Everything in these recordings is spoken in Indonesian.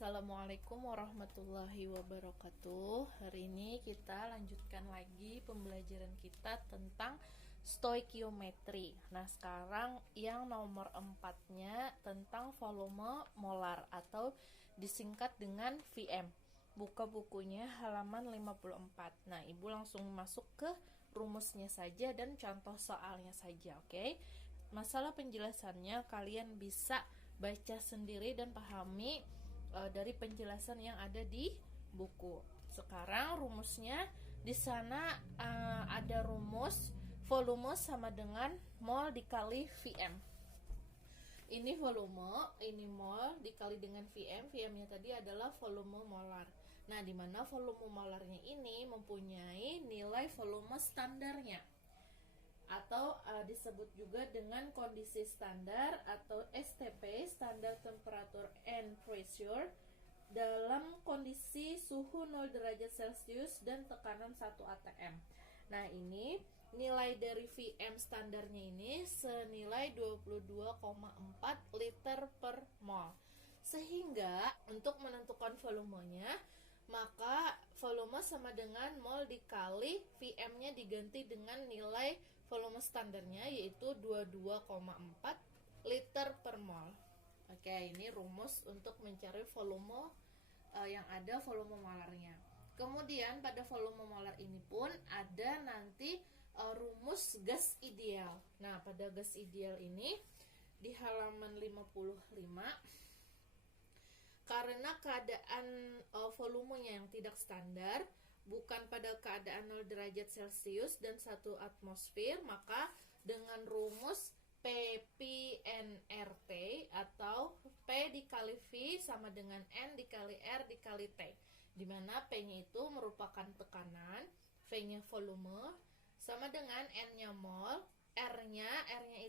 Assalamualaikum warahmatullahi wabarakatuh. Hari ini kita lanjutkan lagi pembelajaran kita tentang stoikiometri. Nah, sekarang yang nomor 4-nya tentang volume molar atau disingkat dengan VM. Buka bukunya halaman 54. Nah, Ibu langsung masuk ke rumusnya saja dan contoh soalnya saja, oke? Masalah penjelasannya kalian bisa baca sendiri dan pahami dari penjelasan yang ada di buku. Sekarang rumusnya di sana ada rumus volume sama dengan mol dikali Vm. Ini volume, ini mol dikali dengan Vm. Vm-nya tadi adalah volume molar. Nah, di mana volume molarnya ini mempunyai nilai volume standarnya, atau disebut juga dengan kondisi standar atau STP, standar temperature and pressure, dalam kondisi suhu 0 derajat Celcius dan tekanan 1 atm. Nah, ini nilai dari VM standarnya ini senilai 22,4 liter per mol. Sehingga untuk menentukan volumenya, maka volume sama dengan mol dikali VM-nya diganti dengan nilai volume standarnya, yaitu 22,4 liter per mol. Oke, ini rumus untuk mencari volume yang ada volume molarnya. Kemudian pada volume molar ini pun ada nanti rumus gas ideal. Nah, pada gas ideal ini di halaman 55, karena keadaan volumenya yang tidak standar, bukan pada keadaan 0 derajat Celcius dan 1 atmosfer, maka dengan rumus PPNRT atau P dikali V sama dengan N dikali R dikali T, di mana P-nya itu merupakan tekanan, V-nya volume, sama dengan N-nya mol, R-nya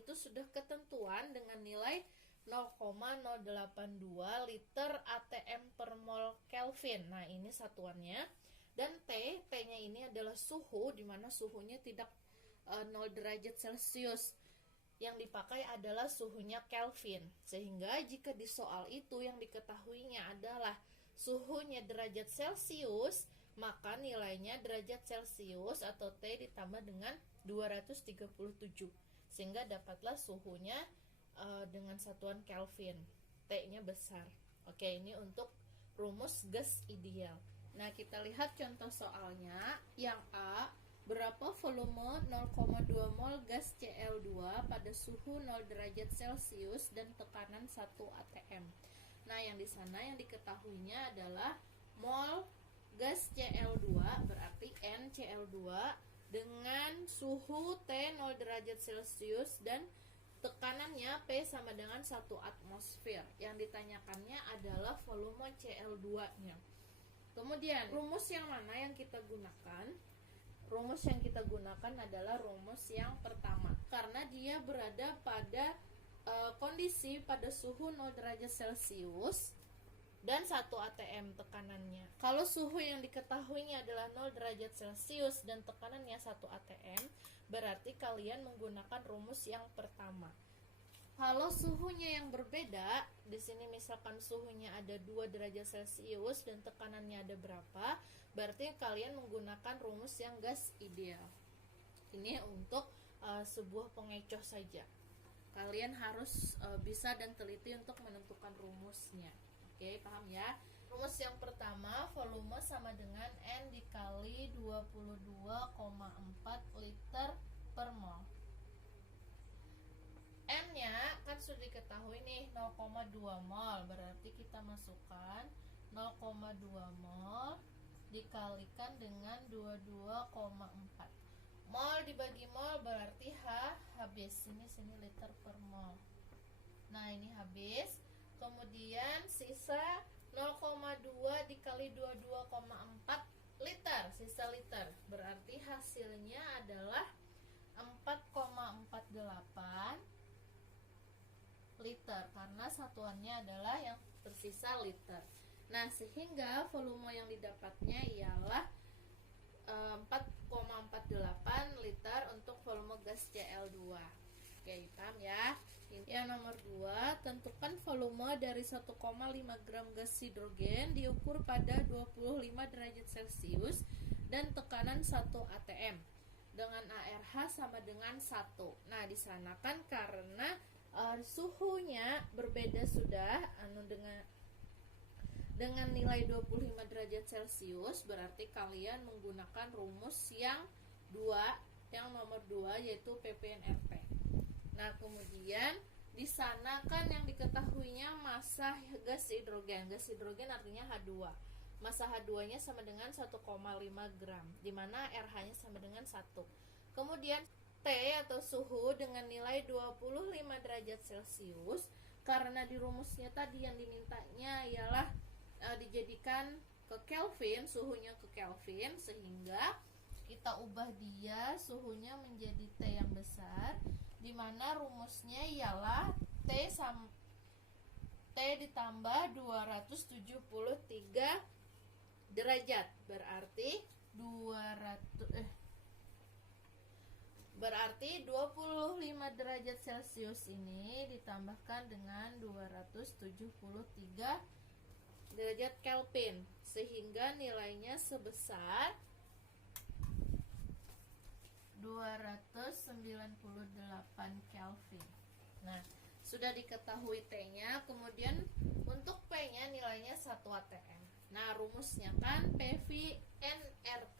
itu sudah ketentuan dengan nilai 0,082 liter atm per mol Kelvin. Nah, ini satuannya. Dan T-nya ini adalah suhu, di mana suhunya tidak 0 derajat Celcius. Yang dipakai adalah suhunya Kelvin. Sehingga jika di soal itu yang diketahuinya adalah suhunya derajat Celcius, maka nilainya derajat Celcius atau T ditambah dengan 237. Sehingga dapatlah suhunya dengan satuan Kelvin, T-nya besar. Oke, ini untuk rumus gas ideal. Nah, kita lihat contoh soalnya. Yang A, berapa volume 0,2 mol gas Cl2 pada suhu 0 derajat Celcius dan tekanan 1 atm. Nah, yang di sana yang diketahuinya adalah mol gas Cl2 berarti NCl2 dengan suhu T 0 derajat Celcius dan tekanannya P sama dengan 1 atmosfer. Yang ditanyakannya adalah volume Cl2-nya. Kemudian, rumus yang mana yang kita gunakan? Rumus yang kita gunakan adalah rumus yang pertama, karena dia berada pada kondisi pada suhu 0 derajat Celcius dan 1 atm tekanannya. Kalau suhu yang diketahuinya adalah 0 derajat Celcius dan tekanannya 1 atm, berarti kalian menggunakan rumus yang pertama. Kalau suhunya yang berbeda, di sini misalkan suhunya ada 2 derajat Celcius dan tekanannya ada berapa, berarti kalian menggunakan rumus yang gas ideal. Ini untuk sebuah pengecoh saja. Kalian harus bisa dan teliti untuk menentukan rumusnya. Oke, paham ya? Rumus yang pertama, volume sama dengan N dikali 22,4 liter per mol. N-nya kan sudah diketahui nih 0,2 mol, berarti kita masukkan 0,2 mol dikalikan dengan 22,4. Mol dibagi mol berarti habis. Sini liter per mol. Nah, ini habis. Kemudian sisa 0,2 dikali 22,4 liter, sisa liter. Berarti hasilnya adalah 4,48 liter, karena satuannya adalah yang tersisa liter. Nah, sehingga volume yang didapatnya ialah 4,48 liter untuk volume gas Cl2. Oke, paham ya? Yang nomor 2, tentukan volume dari 1,5 gram gas hidrogen diukur pada 25 derajat Celcius dan tekanan 1 atm dengan ARH sama dengan 1. Nah, di sana kan karena suhunya berbeda sudah dengan nilai 25 derajat Celcius, berarti kalian menggunakan rumus yang nomor 2 yaitu ppnRT. Nah, kemudian di sana kan yang diketahuinya massa gas hidrogen. Gas hidrogen artinya H2. Massa H2-nya sama dengan 1,5 gram, di mana RH-nya sama dengan 1. Kemudian T atau suhu dengan nilai 25 derajat Celcius, karena di rumusnya tadi yang dimintanya ialah dijadikan ke Kelvin, suhunya ke Kelvin, sehingga kita ubah dia suhunya menjadi T yang besar, di mana rumusnya ialah T ditambah 273 derajat, berarti 25 derajat Celcius ini ditambahkan dengan 273 derajat Kelvin, sehingga nilainya sebesar 298 Kelvin. Nah, sudah diketahui T-nya, kemudian untuk P-nya nilainya 1 atm. Nah, rumusnya kan PV/NRT.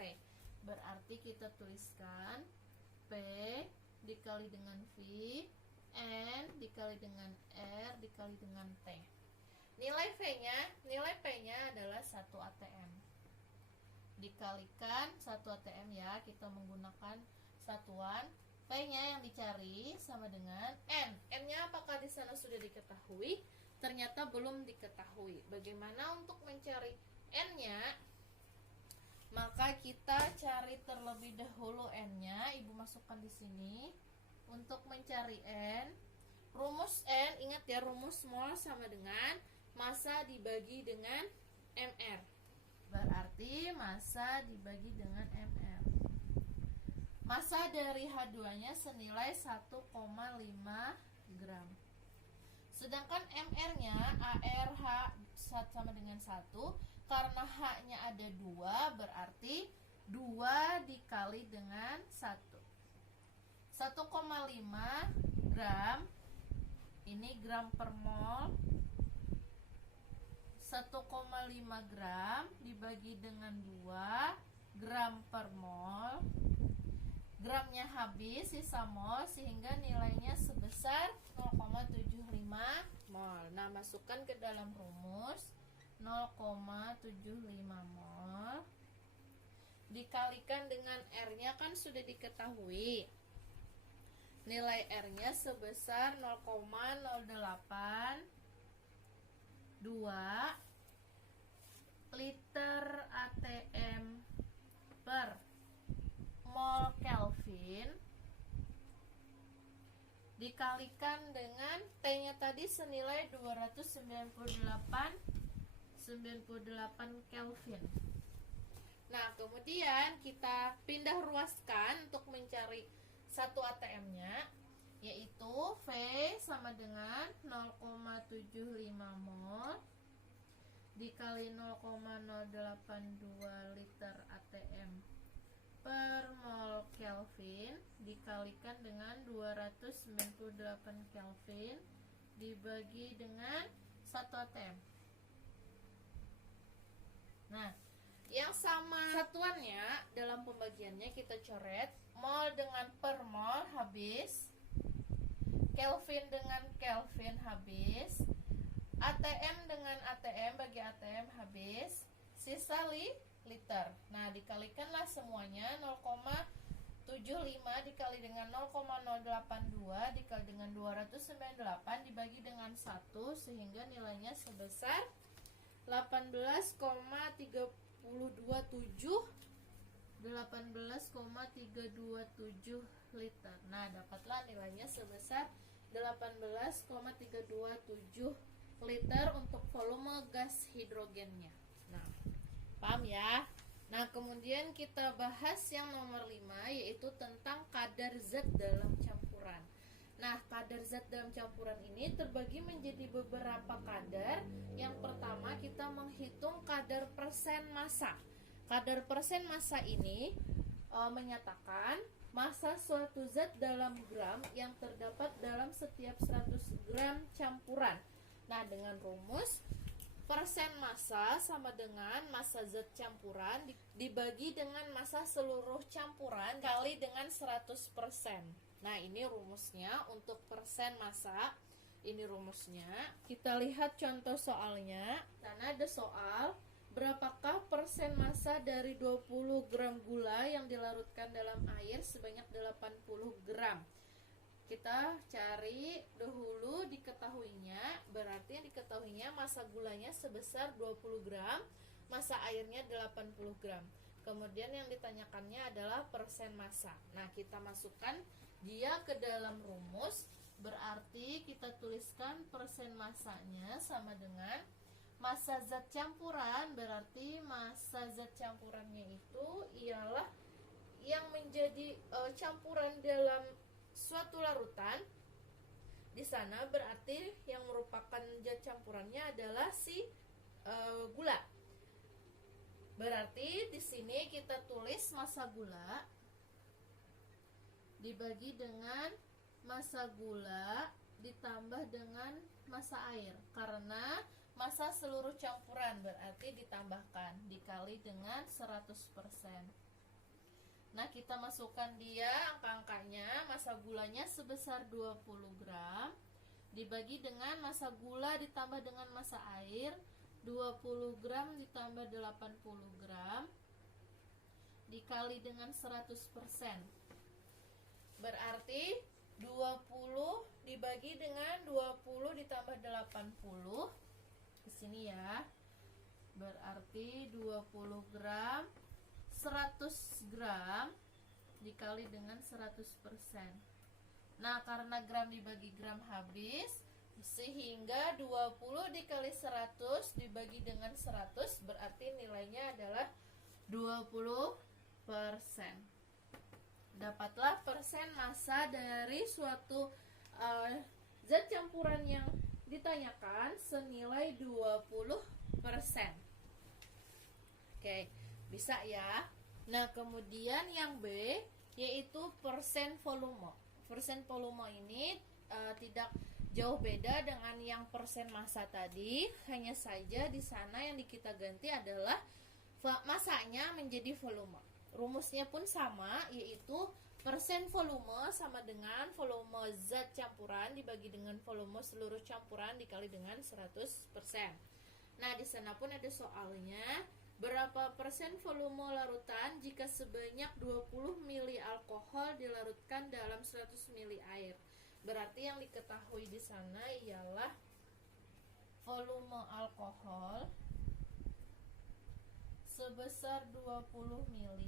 Berarti kita tuliskan P dikali dengan V, N dikali dengan R dikali dengan T. Nilai P-nya adalah 1 atm. Dikalikan 1 atm ya, kita menggunakan satuan. P-nya yang dicari sama dengan N. N-nya apakah di sana sudah diketahui? Ternyata belum diketahui. Bagaimana untuk mencari N-nya? Maka kita cari terlebih dahulu N-nya. Ibu masukkan di sini. Untuk mencari N, rumus N, ingat ya, rumus mol sama dengan massa dibagi dengan mR. Berarti massa dibagi dengan mR. Massa dari H2-nya senilai 1,5 gram. Sedangkan mR-nya ARH sama dengan 1. Karena H-nya ada 2, berarti 2 dikali dengan 1. 1,5 gram, ini gram per mol. 1,5 gram dibagi dengan 2 gram per mol. Gramnya habis, sisa mol, sehingga nilainya sebesar 0,75 mol. Nah, masukkan ke dalam rumus 0,75 mol dikalikan dengan R-nya kan sudah diketahui. Nilai R-nya sebesar 0,082 liter atm per mol Kelvin dikalikan dengan T-nya tadi senilai 298 Kelvin. Nah, kemudian kita pindah ruaskan untuk mencari 1 atm-nya, yaitu V sama dengan 0,75 mol dikali 0,082 liter atm per mol Kelvin dikalikan dengan 298 Kelvin dibagi dengan 1 atm. Nah, yang sama satuannya dalam pembagiannya kita coret. Mol dengan per mol habis, Kelvin dengan Kelvin habis, atm dengan atm bagi atm habis, sisa liter. Nah, dikalikanlah semuanya. 0,75 dikali dengan 0,082 dikali dengan 298 dibagi dengan 1, sehingga nilainya sebesar 18,327 liter. Nah, dapatlah nilainya sebesar 18,327 liter untuk volume gas hidrogennya. Nah, paham ya? Nah, kemudian kita bahas yang nomor 5, yaitu tentang kadar zat dalam campuran. Nah, kadar zat dalam campuran ini terbagi menjadi beberapa kadar. Yang pertama, kita menghitung kadar persen massa. Kadar persen massa ini menyatakan massa suatu zat dalam gram yang terdapat dalam setiap 100 gram campuran. Nah, dengan rumus persen massa sama dengan massa zat campuran dibagi dengan massa seluruh campuran kali dengan 100%. Nah, ini rumusnya untuk persen massa. Ini rumusnya. Kita lihat contoh soalnya. Karena ada soal, berapakah persen massa dari 20 gram gula yang dilarutkan dalam air sebanyak 80 gram? Kita cari dahulu diketahuinya. Berarti yang diketahuinya massa gulanya sebesar 20 gram, massa airnya 80 gram. Kemudian yang ditanyakannya adalah persen massa. Nah, kita masukkan dia ke dalam rumus. Berarti kita tuliskan persen massanya sama dengan massa zat campuran. Berarti massa zat campurannya itu ialah yang menjadi campuran dalam suatu larutan. Di sana berarti yang merupakan zat campurannya adalah si gula. Berarti di sini kita tulis massa gula dibagi dengan massa gula ditambah dengan massa air. Karena massa seluruh campuran berarti ditambahkan dikali dengan 100%. Nah, kita masukkan dia angka-angkanya. Massa gulanya sebesar 20 gram dibagi dengan massa gula ditambah dengan massa air 20 gram ditambah 80 gram dikali dengan 100%. Berarti 20 dibagi dengan 20 ditambah 80. Di sini ya. Berarti 20 gram 100 gram dikali dengan 100%. Nah, karena gram dibagi gram habis, sehingga 20 dikali 100 dibagi dengan 100 berarti nilainya adalah 20%. Dapatlah persen massa dari suatu zat campuran yang ditanyakan senilai 20%. Oke, bisa ya. Nah, kemudian yang B yaitu persen volume. Persen volume ini tidak jauh beda dengan yang persen massa tadi, hanya saja di sana yang kita ganti adalah massanya menjadi volume. Rumusnya pun sama, yaitu persen volume sama dengan volume zat campuran dibagi dengan volume seluruh campuran dikali dengan 100%. Nah, di sana pun ada soalnya, berapa persen volume larutan jika sebanyak 20 ml alkohol dilarutkan dalam 100 ml air. Berarti yang diketahui di sana ialah volume alkohol sebesar 20 ml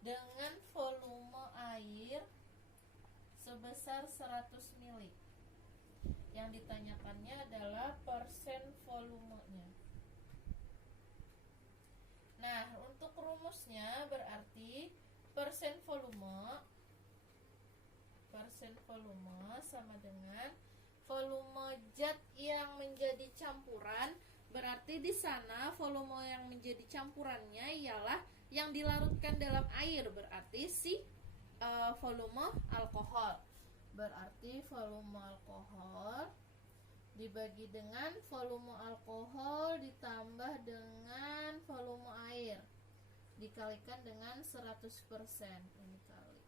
dengan volume air sebesar 100 ml. Yang ditanyakannya adalah persen volumenya. Nah, untuk rumusnya berarti persen volume sama dengan volume zat yang menjadi campuran. Berarti di sana volume yang menjadi campurannya ialah yang dilarutkan dalam air, berarti si volume alkohol. Berarti volume alkohol dibagi dengan volume alkohol ditambah dengan volume air dikalikan dengan 100%. Ini kali.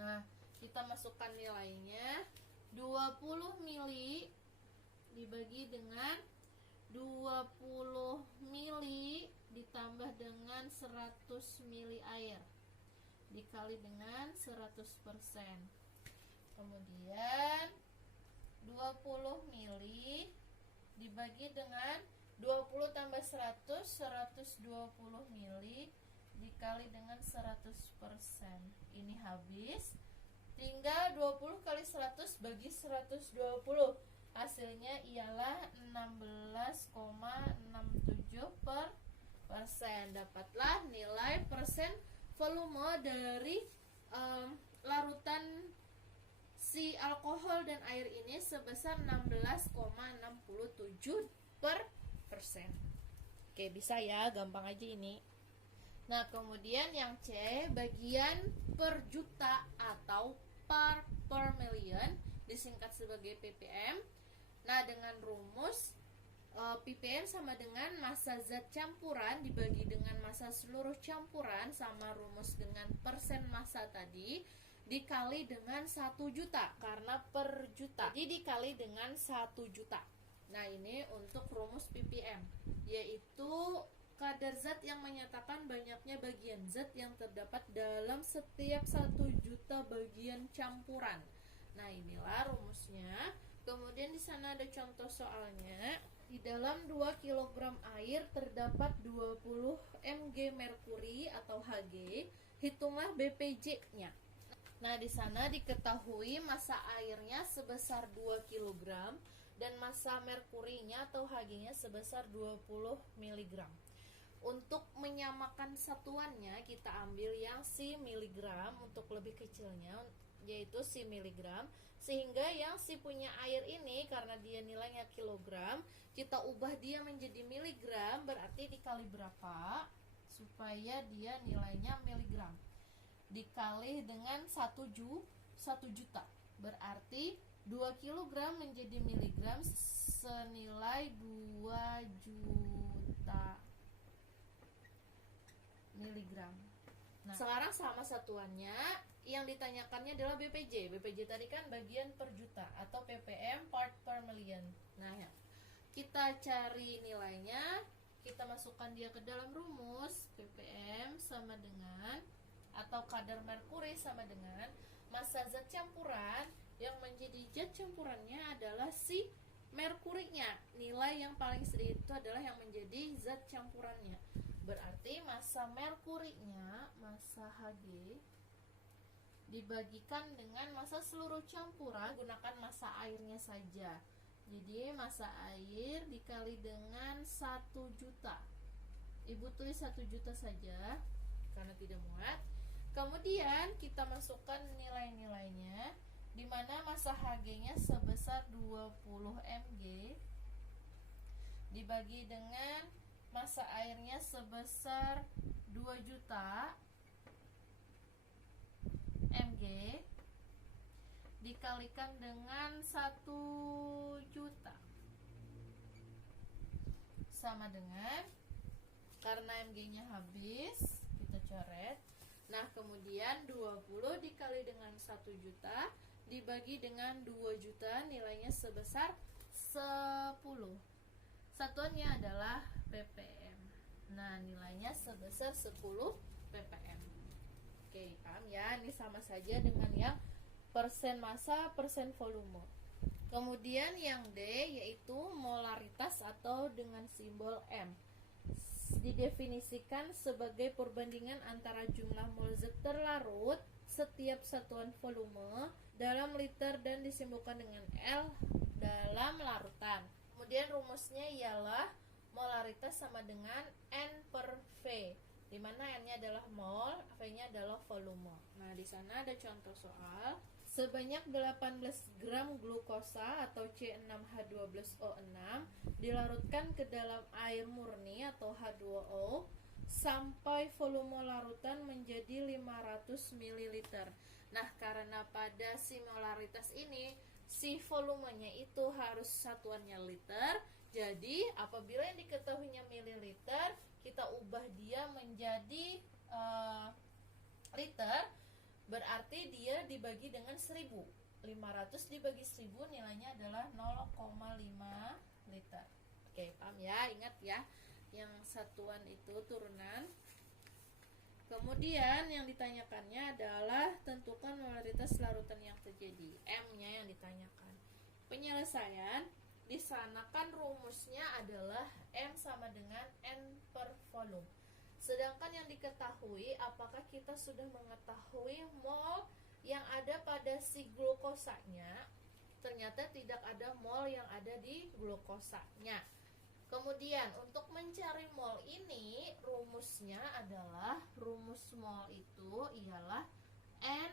Nah, kita masukkan nilainya. 20 ml dibagi dengan 20 ml ditambah dengan 100 ml air dikali dengan 100%. Kemudian 20 ml dibagi dengan 20 tambah 100, 120 ml dikali dengan 100%. Ini habis. Tinggal 20 kali 100 bagi 120. Hasilnya ialah 16,67%. Dapatlah nilai persen volume dari larutan si alkohol dan air ini sebesar 16,67%. Oke, bisa ya, gampang aja ini. Nah, kemudian yang C, bagian per juta atau part per million, disingkat sebagai ppm. Nah, dengan rumus ppm sama dengan massa zat campuran dibagi dengan massa seluruh campuran sama rumus dengan persen massa tadi dikali dengan 1 juta, karena per juta, jadi dikali dengan 1 juta. Nah, ini untuk rumus ppm, yaitu kadar zat yang menyatakan banyaknya bagian zat yang terdapat dalam setiap 1 juta bagian campuran. Nah, inilah rumusnya. Kemudian di sana ada contoh soalnya. Di dalam 2 kg air terdapat 20 mg merkuri atau Hg. Hitunglah BPJ-nya. Nah, di sana diketahui massa airnya sebesar 2 kg dan massa merkurinya atau Hg-nya sebesar 20 mg. Untuk menyamakan satuannya, kita ambil yang si miligram untuk lebih kecilnya, yaitu si miligram. Sehingga yang si punya air ini, karena dia nilainya kilogram, kita ubah dia menjadi miligram, berarti dikali berapa supaya dia nilainya miligram. Dikali dengan 1 juta, berarti 2 kg menjadi miligram senilai 2 juta miligram. Nah, sekarang sama satuannya, yang ditanyakannya adalah BPJ. BPJ tadi kan bagian per juta atau ppm part per million. Nah, ya, kita cari nilainya, kita masukkan dia ke dalam rumus. ppm sama dengan, atau kadar merkuri sama dengan massa zat campuran, yang menjadi zat campurannya adalah si merkurinya. Nilai yang paling sedikit itu adalah yang menjadi zat campurannya. Berarti massa merkurinya, massa Hg, dibagikan dengan massa seluruh campuran, gunakan massa airnya saja. Jadi massa air dikali dengan 1 juta. Ibu tulis 1 juta saja karena tidak muat. Kemudian kita masukkan nilai-nilainya, di mana massa Hg-nya sebesar 20 mg dibagi dengan massa airnya sebesar 2 juta mg dikalikan dengan 1 juta sama dengan, karena mg-nya habis, kita coret. Nah, kemudian 20 dikali dengan 1 juta dibagi dengan 2 juta, nilainya sebesar 10. Satuannya adalah ppm. Nah, nilainya sebesar 10 ppm. Oke, paham ya? Ini sama saja dengan yang persen massa, persen volume. Kemudian yang D yaitu molaritas atau dengan simbol M. Didefinisikan sebagai perbandingan antara jumlah mol zat terlarut setiap satuan volume dalam liter dan disimbolkan dengan L dalam larutan. Kemudian rumusnya ialah molaritas sama dengan N per V, di mana N-nya adalah mol, V-nya adalah volume. Nah, di sana ada contoh soal. Sebanyak 18 gram glukosa atau C6H12O6 dilarutkan ke dalam air murni atau H2O sampai volume larutan menjadi 500 ml. Nah, karena pada si molaritas ini si volumenya itu harus satuannya liter, jadi apabila yang diketahuinya mililiter, kita ubah dia menjadi liter, berarti dia dibagi dengan 1000. 500 dibagi 1000 nilainya adalah 0,5 liter. Oke, paham ya? Ingat ya, yang satuan itu turunan. Kemudian yang ditanyakannya adalah tentukan molaritas larutan yang terjadi. M-nya yang ditanyakan. Penyelesaian, di sana kan rumusnya adalah M sama dengan N per volume. Sedangkan yang diketahui, apakah kita sudah mengetahui mol yang ada pada si glukosanya? Ternyata tidak ada mol yang ada di glukosanya. Kemudian untuk mencari mol ini, rumusnya adalah, rumus mol itu ialah N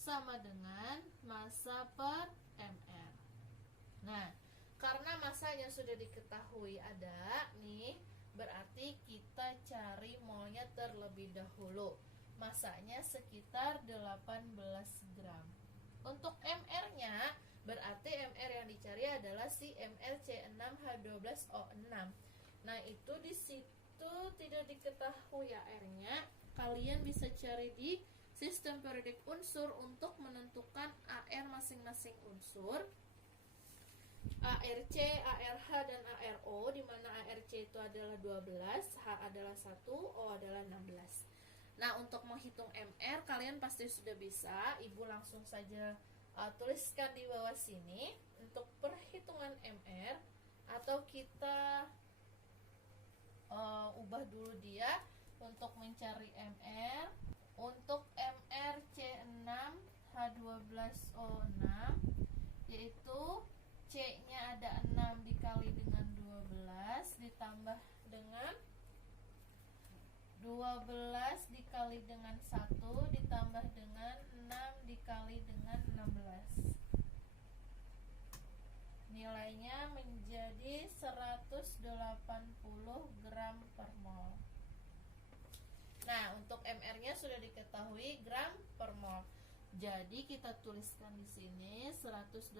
sama dengan massa per mR. Nah, karena massanya sudah diketahui ada nih, berarti kita cari molnya terlebih dahulu. Massanya sekitar 18 gram. Untuk mR-nya, berarti mR yang dicari adalah si MrC6H12O6. Nah, itu di situ tidak diketahui AR-nya. Kalian bisa cari di sistem periodik unsur untuk menentukan AR masing-masing unsur. ARC, ARH, dan ARO, di mana ARC itu adalah 12, H adalah 1, O adalah 16. Nah, untuk menghitung MR kalian pasti sudah bisa. Ibu langsung saja tuliskan di bawah sini untuk perhitungan MR, atau kita ubah dulu dia untuk mencari MR. Untuk MR C6H12O6 yaitu C-nya ada 6 dikali dengan 12 ditambah dengan 12 dikali dengan 1 ditambah dengan 6 dikali dengan 16. Nilainya menjadi 180 gram per mol. Nah, untuk MR-nya sudah diketahui gram per mol. Jadi kita tuliskan di sini 180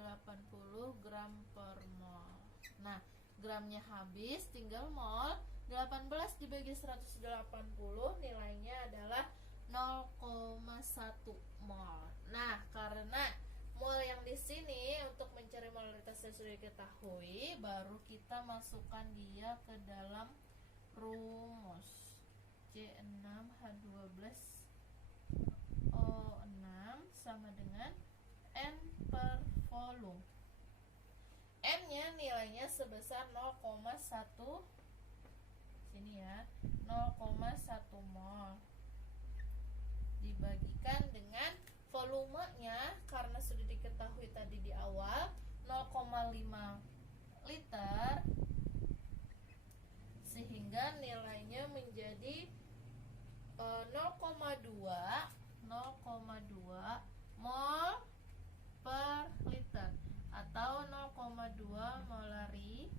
gram per mol. Nah, gramnya habis, tinggal mol. 18 dibagi 180 nilainya adalah 0,1 mol. Nah, karena mol yang di sini untuk mencari molaritasnya sudah diketahui, baru kita masukkan dia ke dalam rumus. C6H12O6 sama dengan N per volume. N-nya nilainya sebesar 0,1, sini ya, 0,1 mol dibagikan dengan volumenya, karena sudah diketahui tadi di awal 0,5 liter, sehingga nilainya menjadi 0,2 mol per liter atau 0,2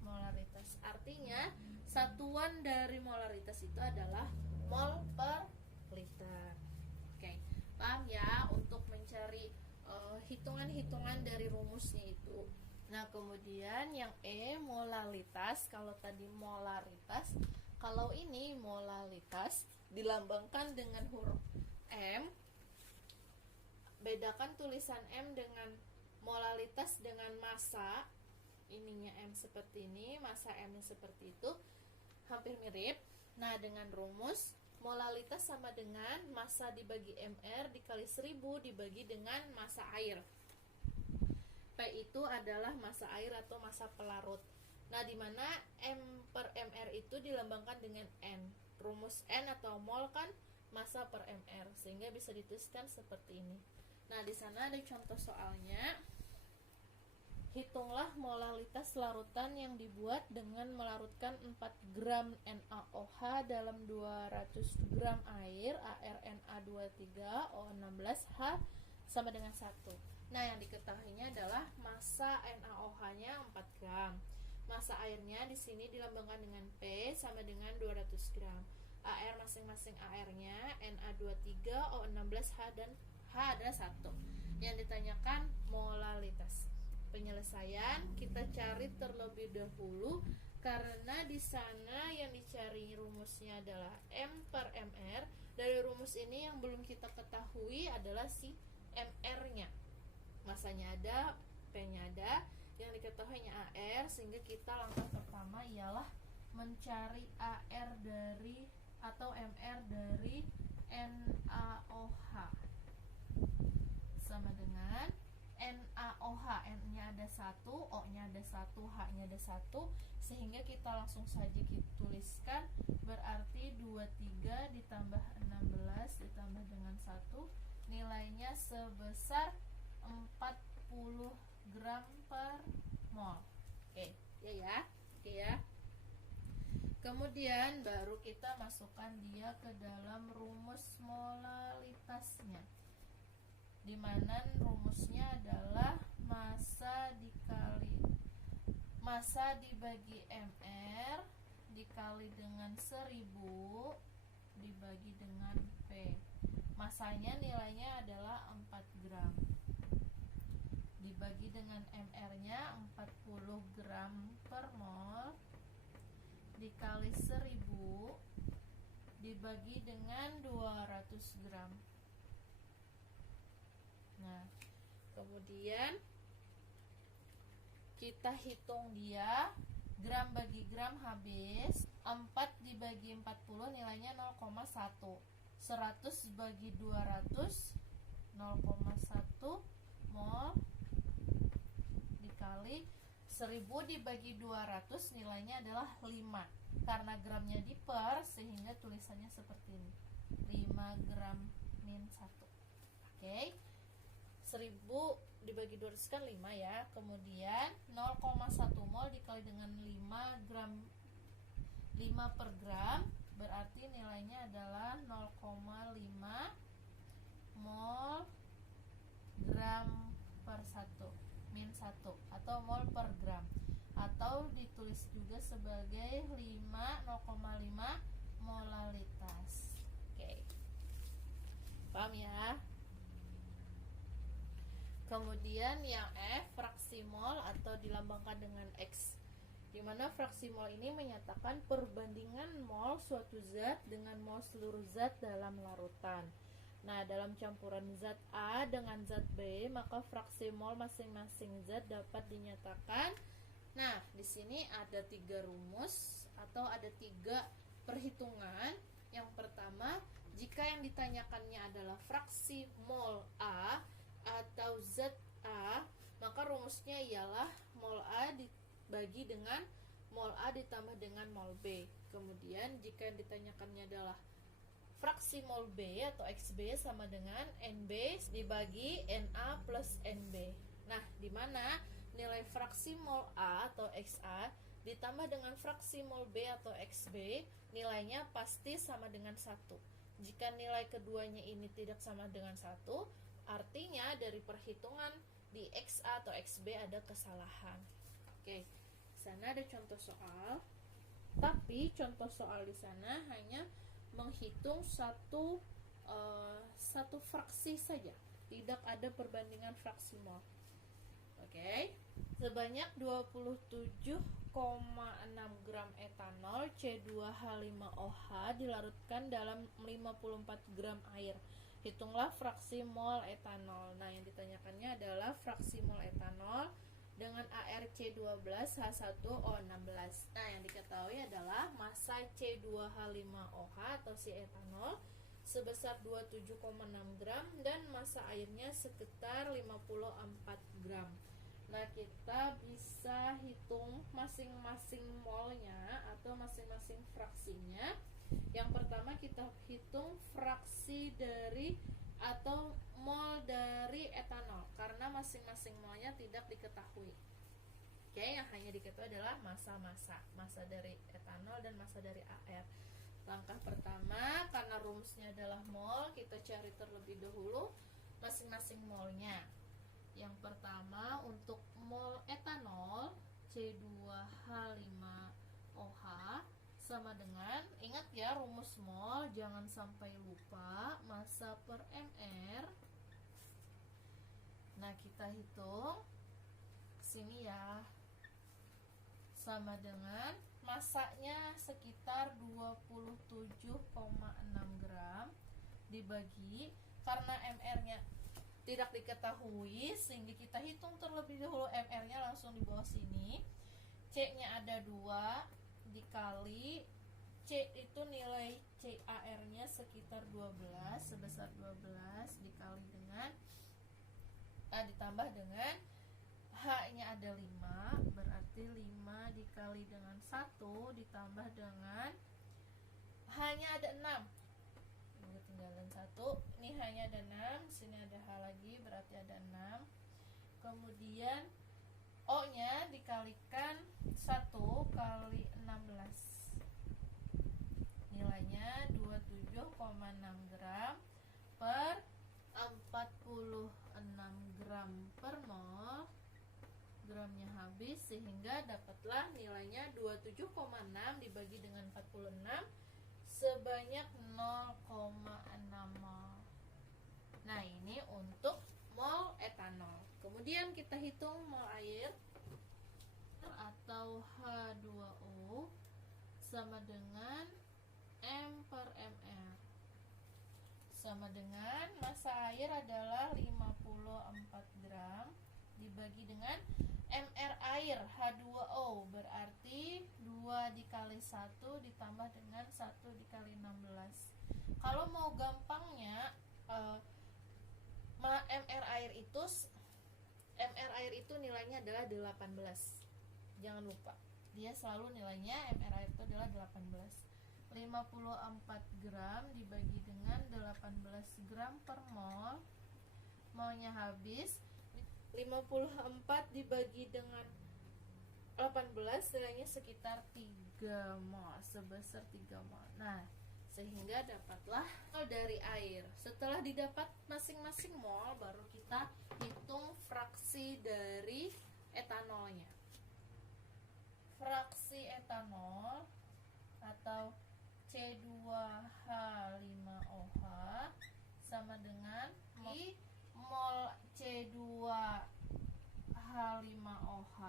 molaritas. Artinya satuan dari molaritas itu adalah mol per liter. Oke, paham ya untuk mencari hitungan-hitungan dari rumusnya itu. Nah, kemudian yang E, molalitas. Kalau tadi molaritas, kalau ini molalitas dilambangkan dengan huruf M. Bedakan tulisan M dengan molalitas dengan massa. Ininya M seperti ini, massa M-nya seperti itu, hampir mirip. Nah, dengan rumus molalitas sama dengan massa dibagi MR dikali 1000 dibagi dengan massa air. P itu adalah massa air atau massa pelarut. Nah, di mana M per MR itu dilambangkan dengan N. Rumus N atau mol kan massa per MR, sehingga bisa dituliskan seperti ini. Nah, di sana ada contoh soalnya. Hitunglah molalitas larutan yang dibuat dengan melarutkan 4 gram NaOH dalam 200 gram air ArNa23O16H sama dengan 1. Nah, yang diketahuinya adalah massa NaOH-nya 4 gram. Massa airnya di sini dilambangkan dengan P sama dengan 200 gram. AR masing-masing AR-nya Na23O16H dan H adalah 1. Yang ditanyakan molalitas. Penyelesaian kita cari terlebih dahulu karena di sana yang dicari rumusnya adalah M per MR. Dari rumus ini yang belum kita ketahui adalah si MR-nya. Massanya ada, P-nya ada, yang diketahuinya AR, sehingga kita langkah pertama ialah mencari AR dari atau MR dari NaOH sama dengan NaOH, N-nya ada 1, O-nya ada 1, H-nya ada 1, sehingga kita langsung saja kita tuliskan, berarti 23 ditambah 16 ditambah dengan 1, nilainya sebesar 40 gram per mol. Oke, ya. Kemudian baru kita masukkan dia ke dalam rumus molalitasnya. di mana rumusnya adalah massa dibagi mr dikali dengan 1000 dibagi dengan P. Masanya nilainya adalah 4 gram. Dibagi dengan mr-nya 40 gram per mol dikali 1000 dibagi dengan 200 gram. Nah, kemudian kita hitung dia gram bagi gram habis. 4 dibagi 40 nilainya 0,1. 100 bagi 200 0,1 mol dikali 1000 dibagi 200 nilainya adalah 5. Karena gramnya diper sehingga tulisannya seperti ini, 5 gram min 1. Oke, 1000 dibagi 200 kan 5 ya. Kemudian 0,1 mol dikali dengan 5 gram, 5 per gram, berarti nilainya adalah 0,5 mol gram per 1 min 1 atau mol per gram, atau ditulis juga sebagai 0,5 molalitas. Oke, paham ya? Kemudian yang F, fraksi mol atau dilambangkan dengan X, di mana fraksi mol ini menyatakan perbandingan mol suatu zat dengan mol seluruh zat dalam larutan. Nah, dalam campuran zat A dengan zat B, maka fraksi mol masing-masing zat dapat dinyatakan. Nah, di sini ada 3 rumus atau ada 3 perhitungan. Yang pertama, jika yang ditanyakannya adalah fraksi mol A atau zat A, maka rumusnya ialah mol A dibagi dengan mol A ditambah dengan mol B. Kemudian jika yang ditanyakannya adalah fraksi mol B atau XB sama dengan NB dibagi NA plus NB. Nah, di mana nilai fraksi mol A atau XA ditambah dengan fraksi mol B atau XB nilainya pasti sama dengan 1. Jika nilai keduanya ini tidak sama dengan 1, artinya dari perhitungan di XA atau XB ada kesalahan. Oke, di sana ada contoh soal. Tapi contoh soal di sana hanya menghitung satu fraksi saja, tidak ada perbandingan fraksi mol. Oke, sebanyak 27,6 gram etanol C2H5OH dilarutkan dalam 54 gram air. Hitunglah fraksi mol etanol. Nah, yang ditanyakannya adalah fraksi mol etanol dengan ArC12H1O16. Nah, yang diketahui adalah massa C2H5OH atau si etanol sebesar 27,6 gram dan massa airnya sekitar 54 gram. Nah, kita bisa hitung masing-masing molnya atau masing-masing fraksinya. Yang pertama kita hitung fraksi dari atau mol dari etanol karena masing-masing molnya tidak diketahui. Oke, yang hanya diketahui adalah massa dari etanol dan massa dari AR. Langkah pertama, karena rumusnya adalah mol, kita cari terlebih dahulu masing-masing molnya. Yang pertama untuk mol etanol C2H5OH sama dengan, ingat ya rumus mol, jangan sampai lupa, massa per mr. Nah, kita hitung sini ya, sama dengan massanya sekitar 27,6 gram dibagi, karena mr-nya tidak diketahui sehingga kita hitung terlebih dahulu mr-nya langsung di bawah sini. C-nya ada 2 dikali C itu nilai CAR-nya sekitar 12, sebesar 12 dikali dengan ditambah dengan H-nya ada 5, berarti 5 dikali dengan 1 ditambah dengan H-nya ada 6. Ini ketinggalan 1. Ini H-nya ada 6, sini ada H lagi, berarti ada 6. Kemudian O-nya dikalikan 1 kali 16. Nilainya 27,6 gram per 40 gram per mol, gramnya habis, sehingga dapatlah nilainya 27,6 dibagi dengan 46 sebanyak 0,6 mol. Nah, ini untuk mol etanol. Kemudian kita hitung mol air atau H2O sama dengan M per mR, sama dengan massa air adalah 54 gram dibagi dengan mR air H2O, berarti 2 dikali 1 ditambah dengan 1 dikali 16. Kalau mau gampangnya, mR air itu nilainya adalah 18. Jangan lupa, dia selalu nilainya mR air itu adalah 18. 54 gram dibagi dengan 18 gram per mol, molnya habis. 54 dibagi dengan 18 nilainya sekitar 3 mol, sebesar 3 mol. Nah, sehingga dapatlah mol dari air. Setelah didapat masing-masing mol, baru kita hitung fraksi dari etanolnya. Fraksi etanol atau C2H5OH sama dengan mol C2H5OH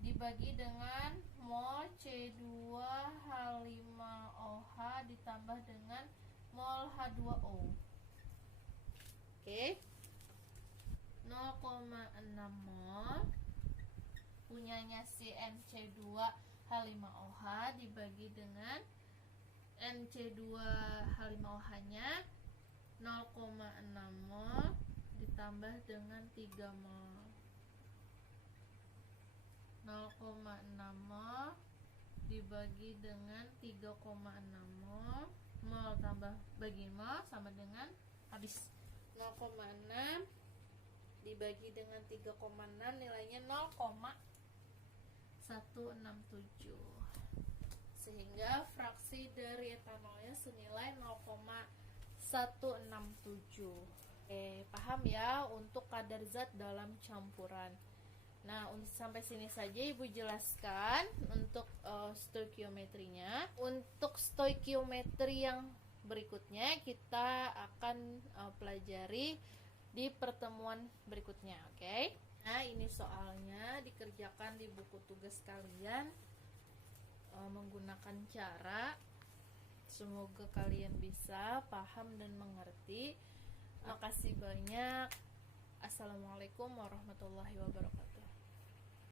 dibagi dengan mol C2H5OH ditambah dengan mol H2O. Oke. 0,6 mol punyanya si NC2H5OH dibagi dengan NC2H5OH nya 0,6 mol ditambah dengan 3 mol. 0,6 mol dibagi dengan 3,6 mol, mol tambah bagi mol sama dengan habis. 0,6 dibagi dengan 3,6 nilainya 0,167, sehingga fraksi dari etanolnya senilai 0,167. Paham ya untuk kadar zat dalam campuran. Nah, sampai sini saja Ibu jelaskan untuk stoikiometrinya. Untuk stoikiometri yang berikutnya kita akan pelajari di pertemuan berikutnya, oke? Nah, ini soalnya dikerjakan di buku tugas kalian menggunakan cara. Semoga kalian bisa paham dan mengerti. Makasih banyak. Assalamualaikum warahmatullahi wabarakatuh.